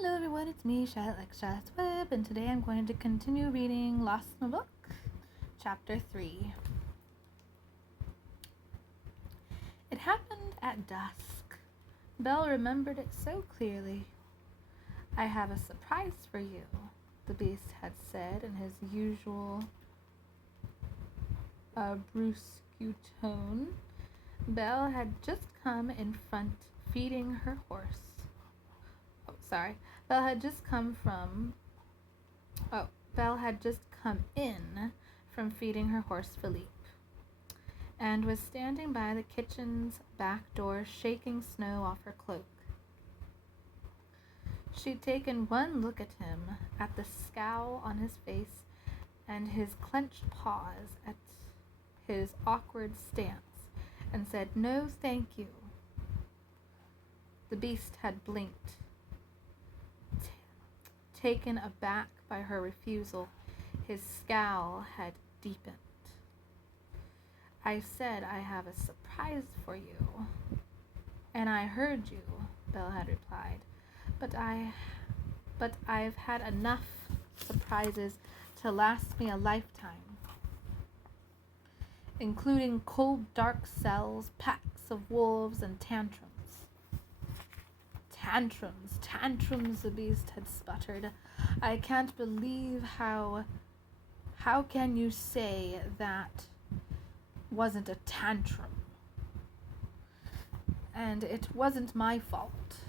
Hello everyone, it's me, Char.3, and today I'm going to continue reading Lost in a Book, Chapter 3. It happened at dusk. Belle remembered it so clearly. "I have a surprise for you," the beast had said in his usual brusque tone. Belle had just come in front feeding her horse. Belle had just come in from feeding her horse Philippe, and was standing by the kitchen's back door shaking snow off her cloak. She'd taken one look at him, at the scowl on his face and his clenched paws, at his awkward stance, and said, "No, thank you." The beast had blinked. Taken aback by her refusal, his scowl had deepened. "I said I have a surprise for you." "And I heard you," Belle had replied. But I've had enough surprises to last me a lifetime, including cold, dark cells, packs of wolves, and tantrums." Tantrums, the beast had sputtered. "I can't believe how can you say that wasn't a tantrum? And it wasn't my fault.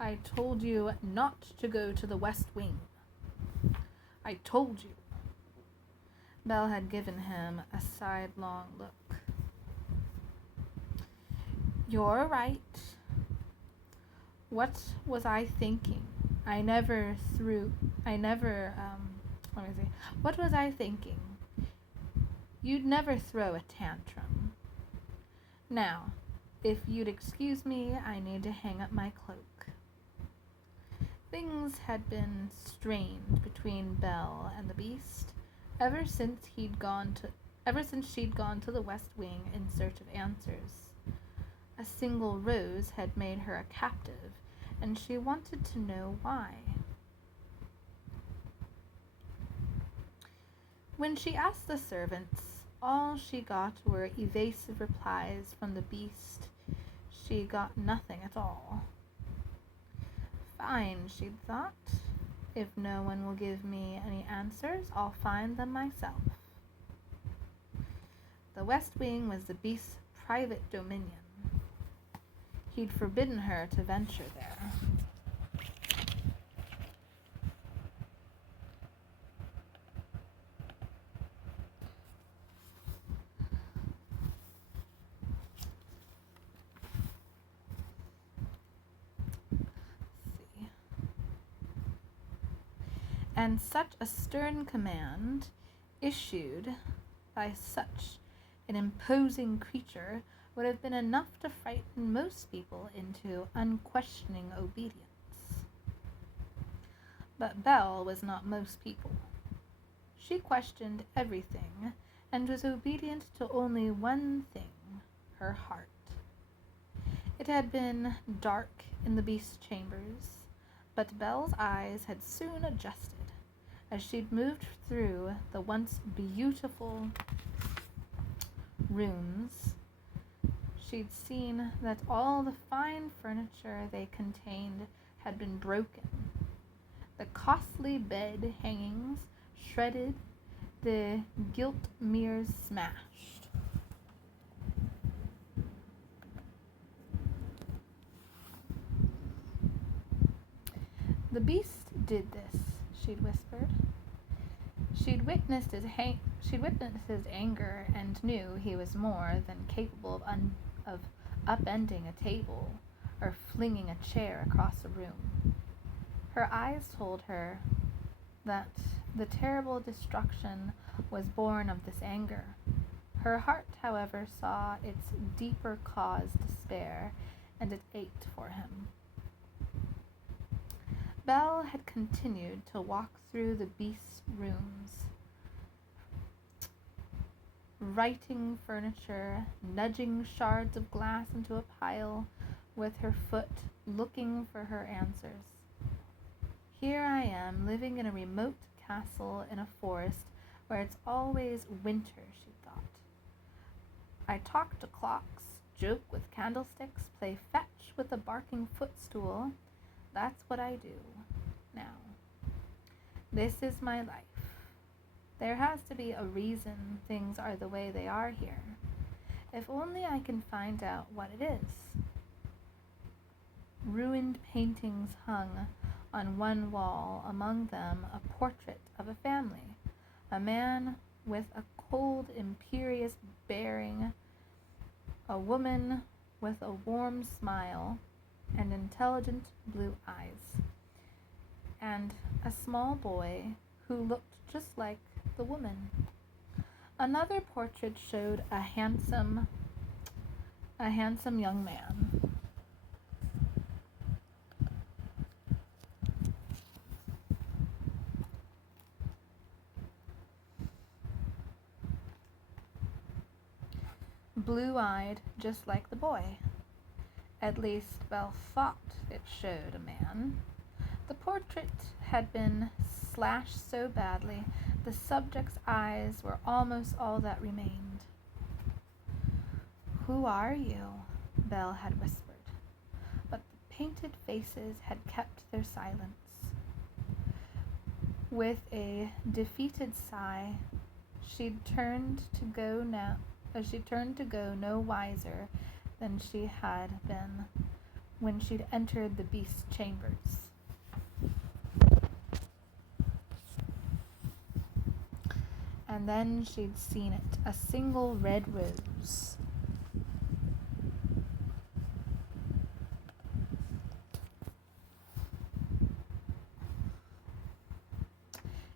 I told you not to go to the West Wing. I told you." Belle had given him a sidelong look. "You're right. What was I thinking? What was I thinking? You'd never throw a tantrum. Now, if you'd excuse me, I need to hang up my cloak." Things had been strained between Belle and the beast ever since she'd gone to the West Wing in search of answers. A single rose had made her a captive, and she wanted to know why. When she asked the servants, all she got were evasive replies from the beast. She got nothing at all. "Fine," she'd thought. "If no one will give me any answers, I'll find them myself." The West Wing was the beast's private dominion. He'd forbidden her to venture there. And such a stern command, issued by such an imposing creature, would have been enough to frighten most people into unquestioning obedience. But Belle was not most people. She questioned everything, and was obedient to only one thing, her heart. It had been dark in the beast's chambers, but Belle's eyes had soon adjusted. As she'd moved through the once beautiful rooms, she'd seen that all the fine furniture they contained had been broken. The costly bed hangings shredded, the gilt mirrors smashed. "The beast did this," she'd whispered. She'd witnessed his anger and knew he was more than capable of upending a table or flinging a chair across a room. Her eyes told her that the terrible destruction was born of this anger. Her heart, however, saw its deeper cause, despair, and it ached for him. Belle had continued to walk through the beast's rooms, righting furniture, nudging shards of glass into a pile with her foot, looking for her answers. Here I am, living in a remote castle in a forest where it's always winter, she thought. I talk to clocks, joke with candlesticks, play fetch with a barking footstool. That's what I do now. This is my life. There has to be a reason things are the way they are here. If only I can find out what it is. Ruined paintings hung on one wall, among them a portrait of a family, a man with a cold, imperious bearing, a woman with a warm smile and intelligent blue eyes, and a small boy who looked just like the woman. Another portrait showed a handsome young man. Blue-eyed, just like the boy. At least Belle thought it showed a man. The portrait had been slashed so badly the subject's eyes were almost all that remained. "Who are you?" Belle had whispered, but the painted faces had kept their silence. With a defeated sigh, she turned to go no wiser than she had been when she'd entered the beast's chambers. And then she'd seen it, a single red rose.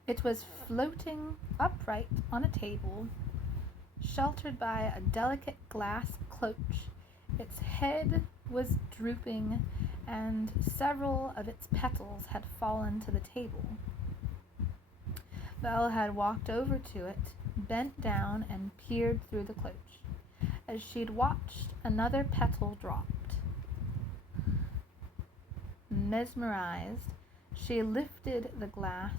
It was floating upright on a table, sheltered by a delicate glass cloche. Its head was drooping, and several of its petals had fallen to the table. Belle had walked over to it, bent down, and peered through the cloche. As she'd watched, another petal dropped. Mesmerized, she lifted the glass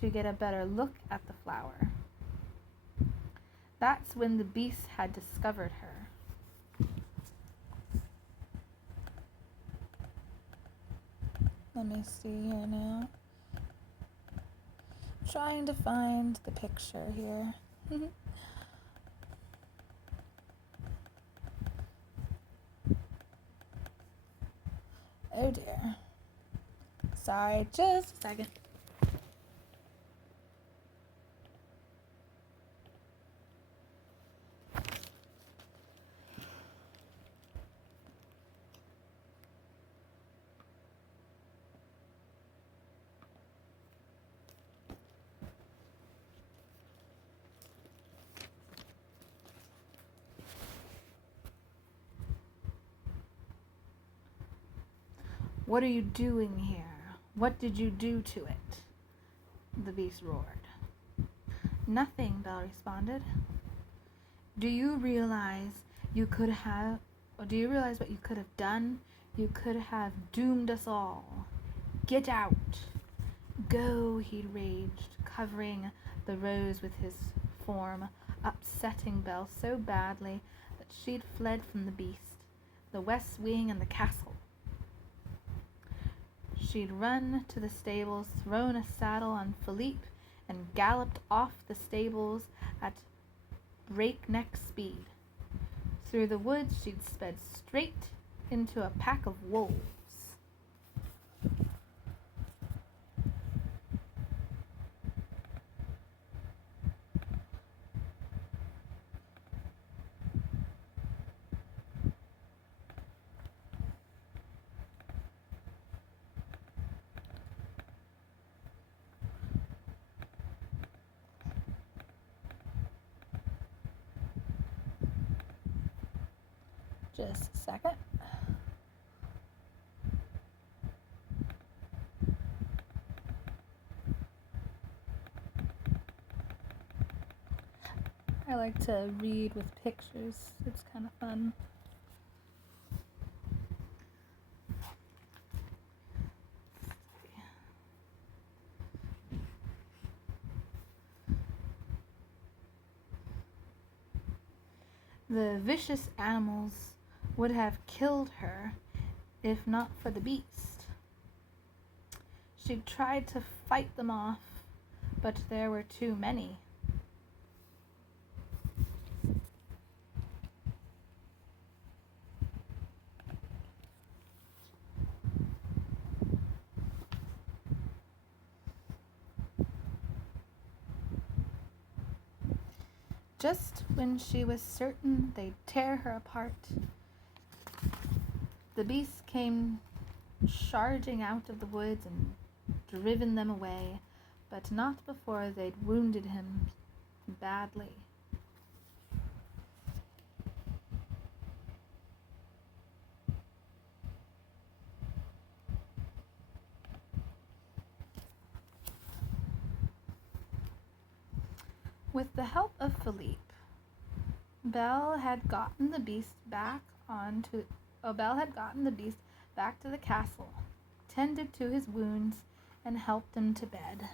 to get a better look at the flower. That's when the beast had discovered her. Let me see here now. Trying to find the picture here. Oh dear. Sorry, just a second. "What are you doing here? What did you do to it?" the beast roared. "Nothing," Belle responded. Do you realize what you could have done? You could have doomed us all. Get out." "Go," he raged, covering the rose with his form, upsetting Belle so badly that she'd fled from the beast, the west wing, and the castle. She'd run to the stables, thrown a saddle on Philippe, and galloped off the stables at breakneck speed. Through the woods she'd sped straight into a pack of wolves. Just a second. I like to read with pictures. It's kind of fun. The vicious animals would have killed her if not for the beast. She tried to fight them off, but there were too many. Just when she was certain they'd tear her apart, the beast came charging out of the woods and driven them away, but not before they'd wounded him badly. With the help of Philippe, Belle had gotten the beast back to the castle, tended to his wounds, and helped him to bed.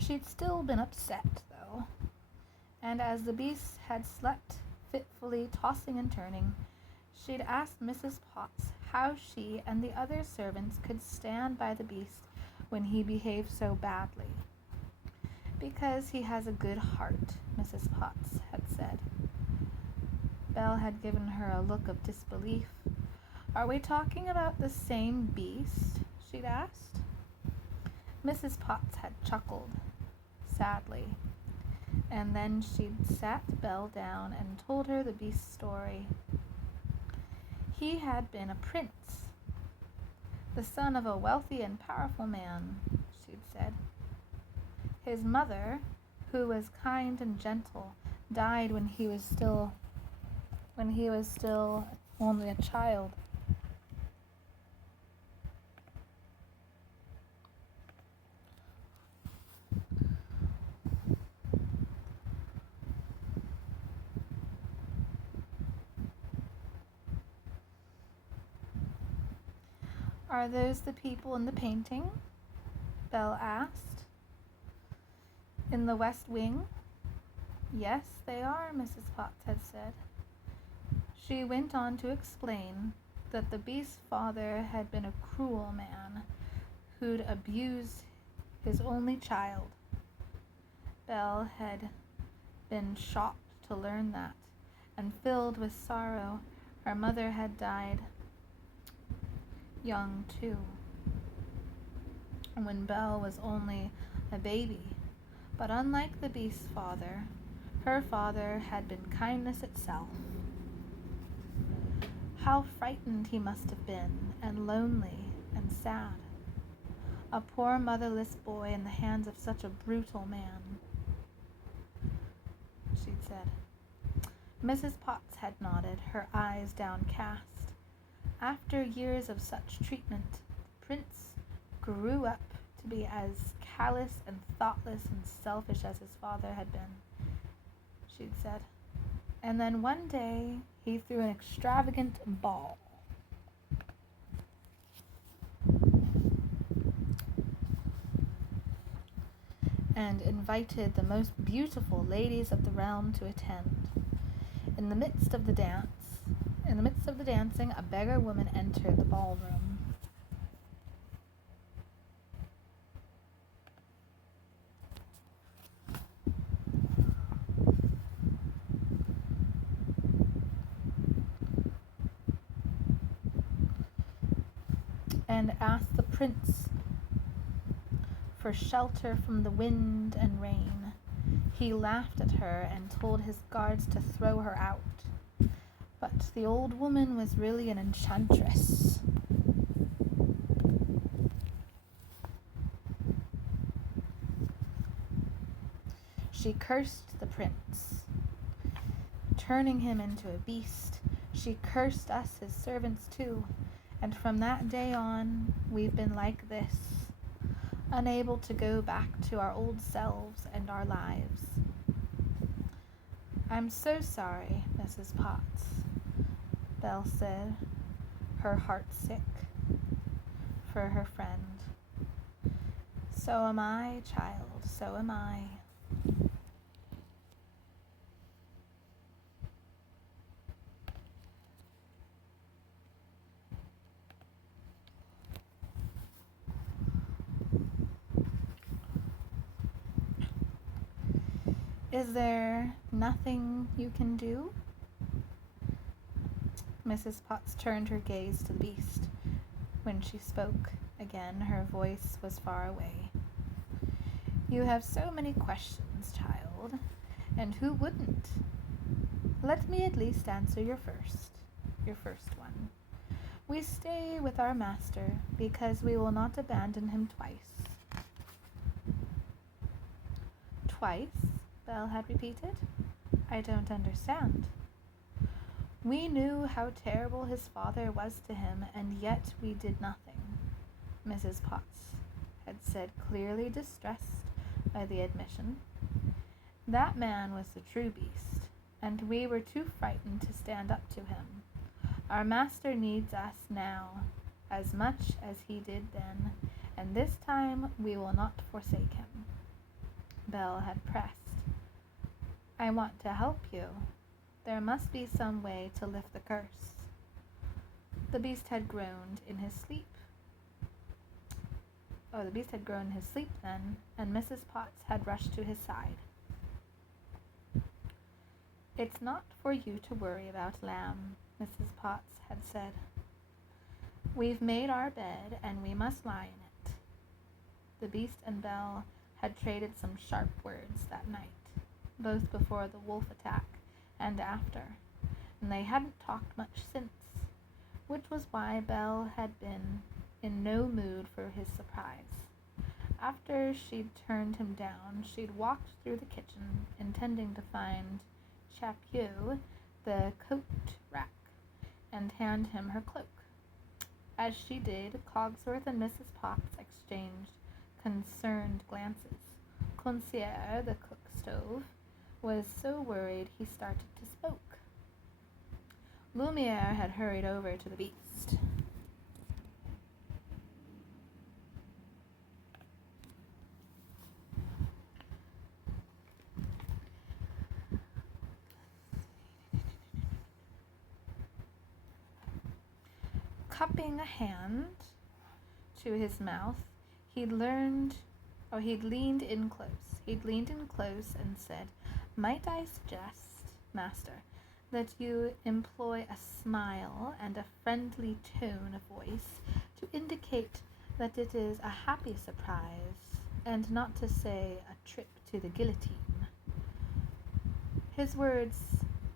She'd still been upset, though, and as the beast had slept fitfully, tossing and turning, she'd asked Mrs. Potts how she and the other servants could stand by the beast when he behaved so badly. Because he has a good heart, Mrs. Potts had said. Belle had given her a look of disbelief. Are we talking about the same beast? She'd asked. Mrs. Potts had chuckled, sadly, and then she'd sat Belle down and told her the beast's story. He had been a prince, the son of a wealthy and powerful man, she'd said. His mother, who was kind and gentle, died when he was still only a child. Are those the people in the painting? Belle asked. In the West Wing? Yes, they are, Mrs. Potts had said. She went on to explain that the beast's father had been a cruel man who'd abused his only child. Belle had been shocked to learn that, and filled with sorrow. Her mother had died young, too, when Belle was only a baby. But unlike the beast's father, her father had been kindness itself. How frightened he must have been, and lonely and sad. A poor motherless boy in the hands of such a brutal man, she'd said. Mrs. Potts had nodded, her eyes downcast. After years of such treatment, the prince grew up to be as callous and thoughtless and selfish as his father had been, she'd said. And then one day he threw an extravagant ball. And invited the most beautiful ladies of the realm to attend. In the midst of the dancing, a beggar woman entered the ballroom. And asked the prince for shelter from the wind and rain. He laughed at her and told his guards to throw her out. But the old woman was really an enchantress. She cursed the prince, turning him into a beast. She cursed us, his servants, too. And from that day on, we've been like this, unable to go back to our old selves and our lives. I'm so sorry, Mrs. Potts, Belle said, her heart sick. for her friend. So am I, child, so am I. Is there nothing you can do? Mrs. Potts turned her gaze to the beast. When she spoke again, her voice was far away. You have so many questions, child, and who wouldn't? Let me at least answer your first one. We stay with our master because we will not abandon him twice. Twice? Belle had repeated. I don't understand. We knew how terrible his father was to him, and yet we did nothing, Mrs. Potts had said, clearly distressed by the admission. That man was the true beast, and we were too frightened to stand up to him. Our master needs us now as much as he did then, and this time we will not forsake him. Belle had pressed. I want to help you. There must be some way to lift the curse. The beast had groaned in his sleep. The beast had grown in his sleep then, and Mrs. Potts had rushed to his side. It's not for you to worry about, lamb, Mrs. Potts had said. We've made our bed, and we must lie in it. The beast and Belle had traded some sharp words that night, both before the wolf attack and after, and they hadn't talked much since, which was why Belle had been in no mood for his surprise. After she'd turned him down, she'd walked through the kitchen, intending to find Chap.3, the coat rack, and hand him her cloak. As she did, Cogsworth and Mrs. Potts exchanged concerned glances. Concierge, the cook stove, was so worried he started to spoke. Lumiere had hurried over to the beast. Cupping a hand to his mouth, he'd leaned in close. He'd leaned in close and said, Might I suggest, master, that you employ a smile and a friendly tone of voice to indicate that it is a happy surprise, and not to say a trip to the guillotine. His words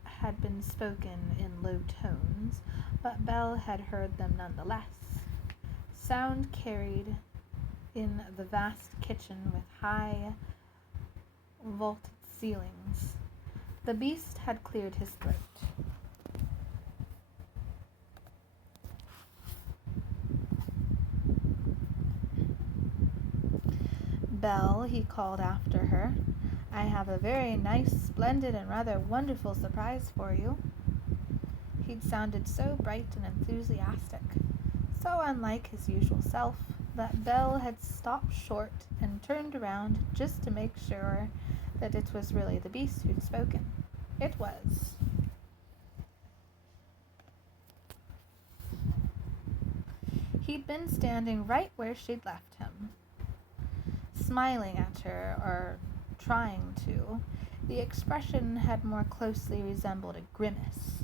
had been spoken in low tones, but Belle had heard them nonetheless. Sound carried in the vast kitchen with high, vaulted ceilings. The beast had cleared his throat. Belle, he called after her, I have a very nice, splendid, and rather wonderful surprise for you. He'd sounded so bright and enthusiastic, so unlike his usual self, that Belle had stopped short and turned around just to make sure that it was really the beast who'd spoken. It was. He'd been standing right where she'd left him, smiling at her, or trying to. The expression had more closely resembled a grimace,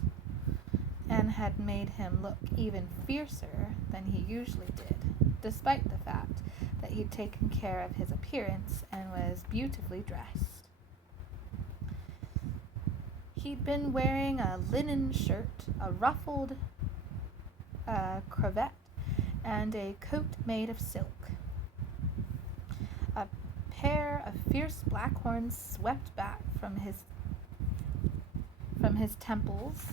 and had made him look even fiercer than he usually did, despite the fact that he'd taken care of his appearance and was beautifully dressed. He'd been wearing a linen shirt, a ruffled cravat, and a coat made of silk. A pair of fierce black horns swept back from his temples.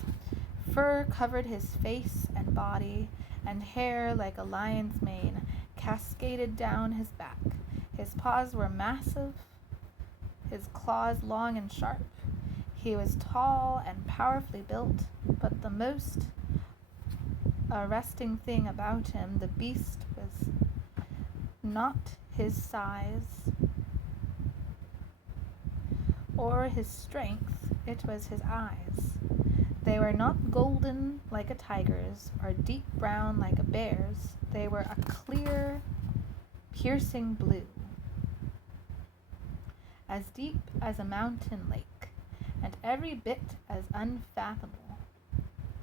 Fur covered his face and body, and hair like a lion's mane cascaded down his back. His paws were massive, his claws long and sharp. He was tall and powerfully built, but the most arresting thing about him. The beast was not his size or his strength, it was his eyes. They were not golden like a tiger's, or deep brown like a bear's. They were a clear, piercing blue, as deep as a mountain lake, and every bit as unfathomable.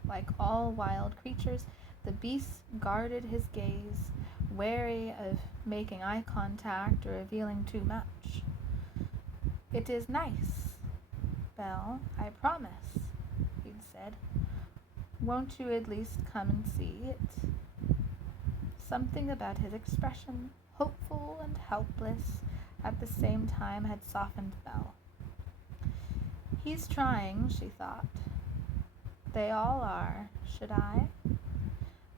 Like all wild creatures, the beast guarded his gaze, wary of making eye contact or revealing too much. "It is nice, Belle, I promise," he'd said. "Won't you at least come and see it?" Something about his expression, hopeful and helpless at the same time, had softened Belle. He's trying, she thought. They all are. Should I?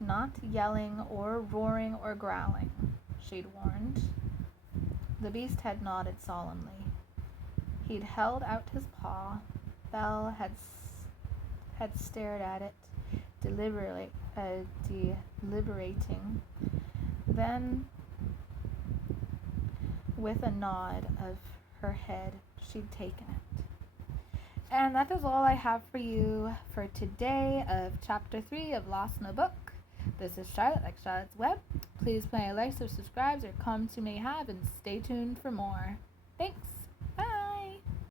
Not yelling or roaring or growling, she'd warned. The beast had nodded solemnly. He'd held out his paw. Belle had stared at it, deliberating. Then, with a nod of her head, she'd taken it. And that is all I have for you for today of Chapter 3 of Lost in a Book. This is Charlotte, like Charlotte's Web. Please put any likes or subscribes or comments you may have, and stay tuned for more. Thanks!